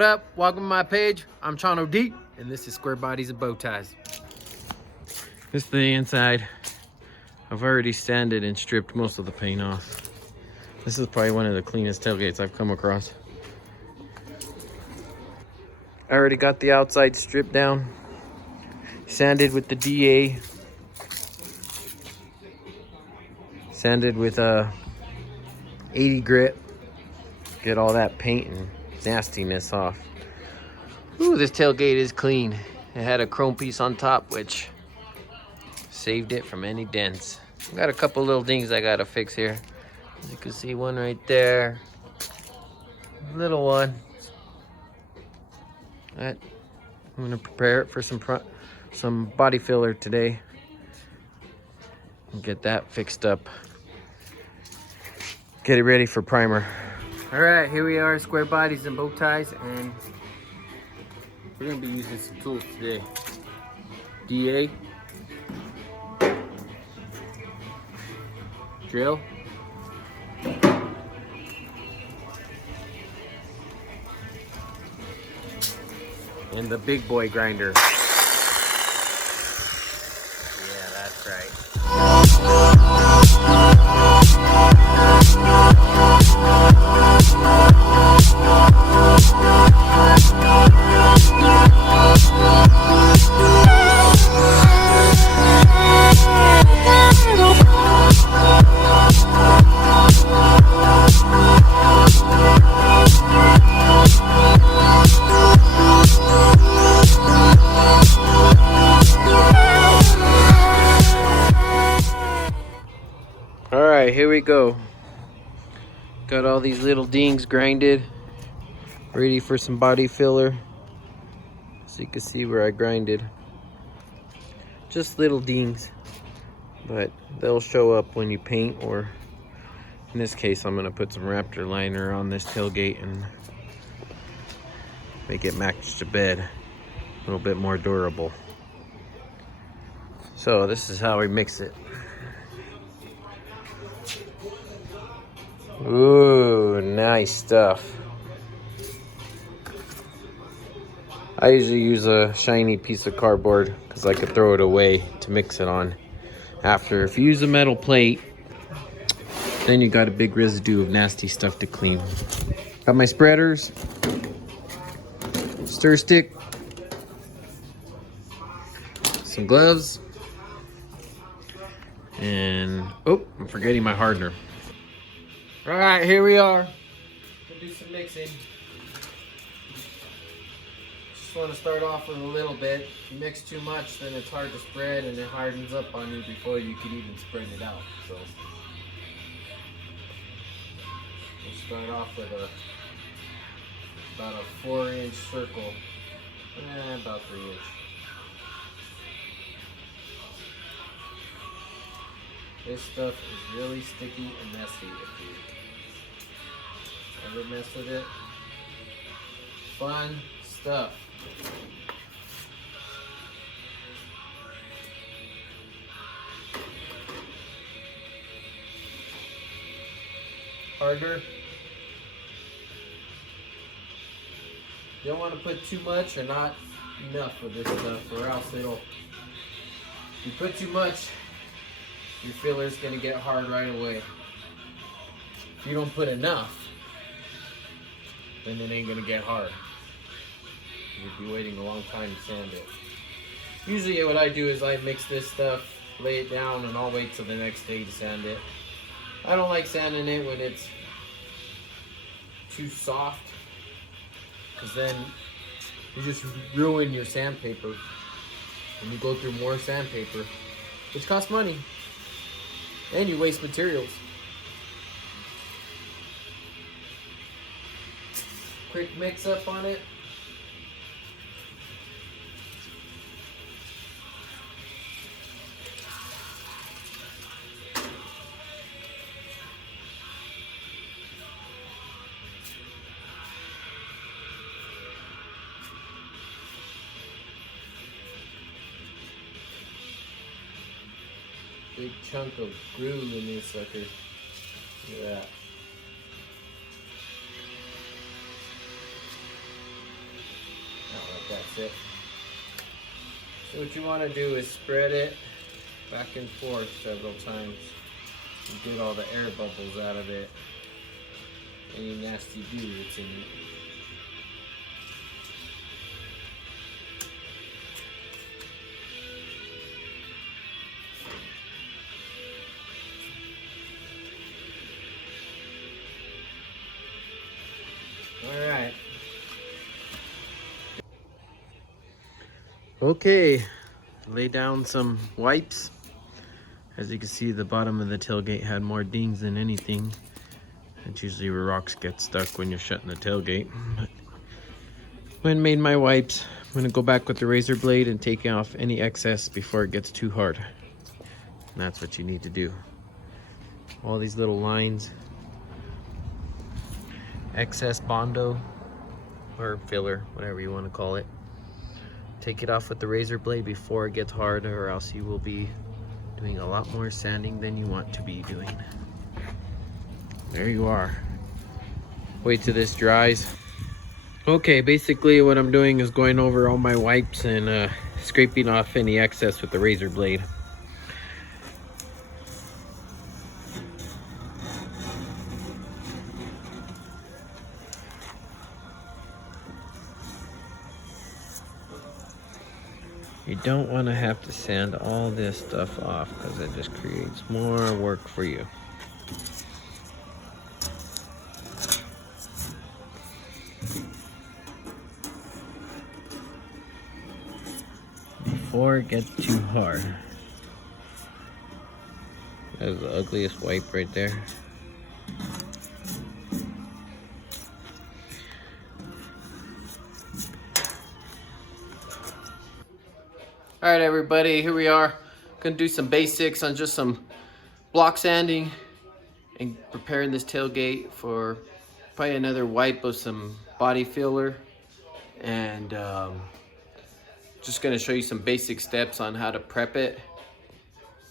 What up? Welcome to my page. I'm Chano D, and this is Square Bodies and Bow Ties. This is the inside. I've already sanded and stripped most of the paint off. This is probably one of the cleanest tailgates I've come across. I already got the outside stripped down, sanded with the DA, sanded with a 80 grit. Get all that paint and nastiness off. Ooh, this tailgate is clean. It had a chrome piece on top, which saved it from any dents. Got a couple little dings I gotta fix here. As you can see, one right there. Little one. Right. I'm gonna prepare it for some body filler today. And get that fixed up. Get it ready for primer. All right, here we are, Square Bodies and Bow Ties, and we're gonna be using some tools today. DA, drill, and the big boy grinder. Yeah, that's right. All right, here we go. Got all these little dings grinded, ready for some body filler. So you can see where I grinded. Just little dings, but they'll show up when you paint, or in this case, I'm gonna put some Raptor liner on this tailgate and make it match the bed a little bit more durable. So this is how we mix it. Ooh, nice stuff. I usually use a shiny piece of cardboard because I could throw it away to mix it on after. If you use a metal plate, then you got a big residue of nasty stuff to clean. Got my spreaders, stir stick, some gloves, and oh, I'm forgetting my hardener. All right, here we are. Gonna do some mixing. Just want to start off with a little bit. If you mix too much, then it's hard to spread and it hardens up on you before you could even spread it out. So we'll start off with about a 4-inch circle, about 3-inch. This stuff is really sticky and messy if you ever mess with it. Fun stuff. Harder. You don't want to put too much or not enough of this stuff, or else it'll, if you put too much, your filler's gonna get hard right away. If you don't put enough, then it ain't gonna get hard. You'd be waiting a long time to sand it. Usually what I do is I mix this stuff, lay it down, and I'll wait till the next day to sand it. I don't like sanding it when it's too soft, because then you just ruin your sandpaper and you go through more sandpaper, which costs money, and you waste materials. Quick mix up on it. Big chunk of glue in this sucker. Look at that. it. So what you want to do is spread it back and forth several times and get all the air bubbles out of it. Any nasty goo that's in it. Alright. Okay, lay down some wipes. As you can see, the bottom of the tailgate had more dings than anything. That's usually where rocks get stuck when you're shutting the tailgate. Went and made my wipes. I'm gonna go back with the razor blade and take off any excess before it gets too hard. And that's what you need to do. All these little lines. Excess Bondo or filler, whatever you want to call it. Take it off with the razor blade before it gets hard, or else you will be doing a lot more sanding than you want to be doing. There you are. Wait till this dries. Okay, basically what I'm doing is going over all my wipes and scraping off any excess with the razor blade. You don't want to have to sand all this stuff off because it just creates more work for you. Before it gets too hard. That's the ugliest wipe right there. Alright everybody, here we are. Gonna do some basics on just some block sanding and preparing this tailgate for probably another wipe of some body filler, and just gonna show you some basic steps on how to prep it,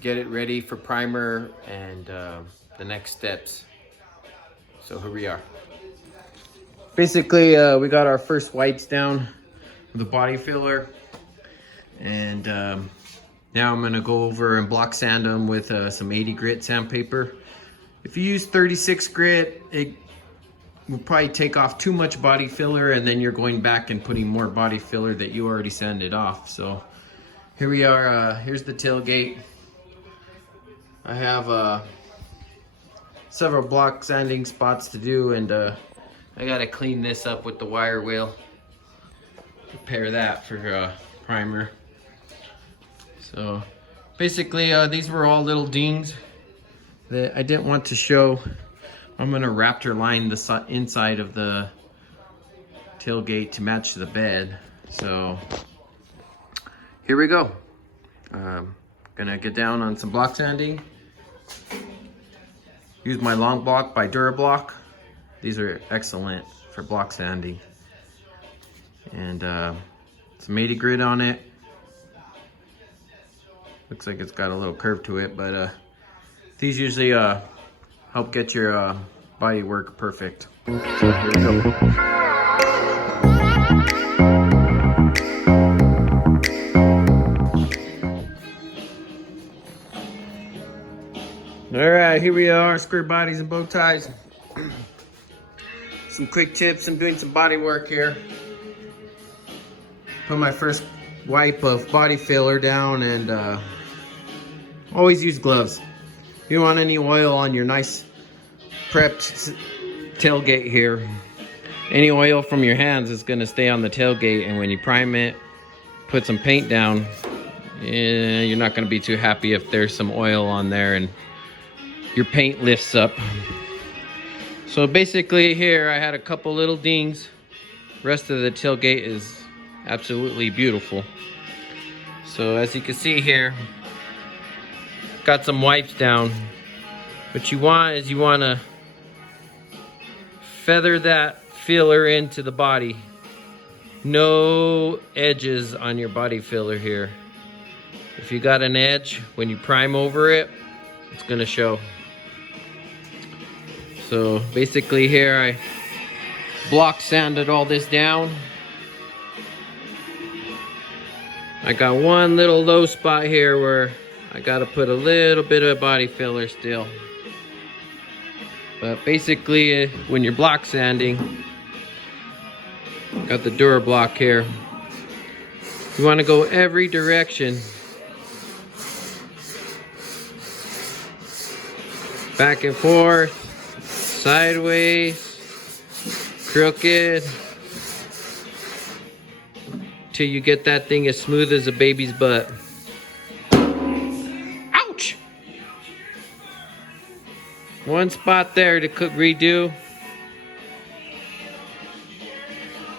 get it ready for primer, and the next steps. So here we are. Basically we got our first wipes down with the body filler. And now I'm gonna go over and block sand them with some 80 grit sandpaper. If you use 36 grit, it will probably take off too much body filler, and then you're going back and putting more body filler that you already sanded off. So here we are. Here's the tailgate. I have several block sanding spots to do, and I gotta clean this up with the wire wheel. Prepare that for primer. So basically these were all little dings that I didn't want to show. I'm gonna raptor line the inside of the tailgate to match the bed. So here we go. Gonna get down on some block sanding. Use my long block by Durablock. These are excellent for block sanding. And some 80 grit on it. Looks like it's got a little curve to it, but these usually help get your body work perfect. So here we go. All right, here we are, square bodies and bow ties. Some quick tips. I'm doing some body work here. Put my first wipe of body filler down, and always use gloves. You don't want any oil on your nice prepped tailgate here. Any oil from your hands is going to stay on the tailgate, and when you prime it, put some paint down, you're not going to be too happy if there's some oil on there and your paint lifts up. So basically here I had a couple little dings. The rest of the tailgate is absolutely beautiful. So as you can see here, got some wipes down. What you want is you want to feather that filler into the body. No edges on your body filler here. If you got an edge, when you prime over it, it's going to show. So basically here I block sanded all this down. I got one little low spot here where I gotta put a little bit of body filler still. But basically, when you're block sanding, got the Dura block here. You want to go every direction. Back and forth, sideways, crooked, till you get that thing as smooth as a baby's butt. Ouch! One spot there to redo.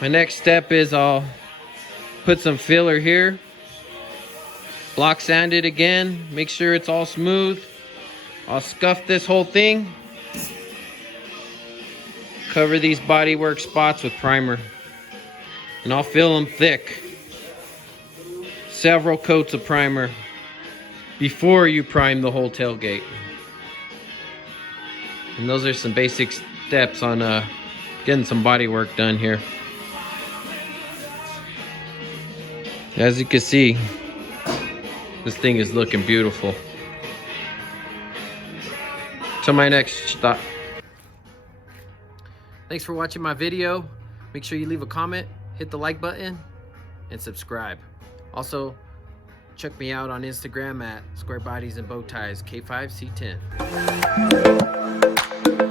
My next step is I'll put some filler here, block sand it again, make sure it's all smooth. I'll scuff this whole thing, cover these bodywork spots with primer, and I'll fill them thick. Several coats of primer before you prime the whole tailgate. And those are some basic steps on getting some bodywork done here. As you can see, this thing is looking beautiful. Till my next stop. Thanks for watching my video. Make sure you leave a comment, hit the like button, and subscribe. Also, check me out on Instagram at Squarebodies and Bow Ties K5 C10.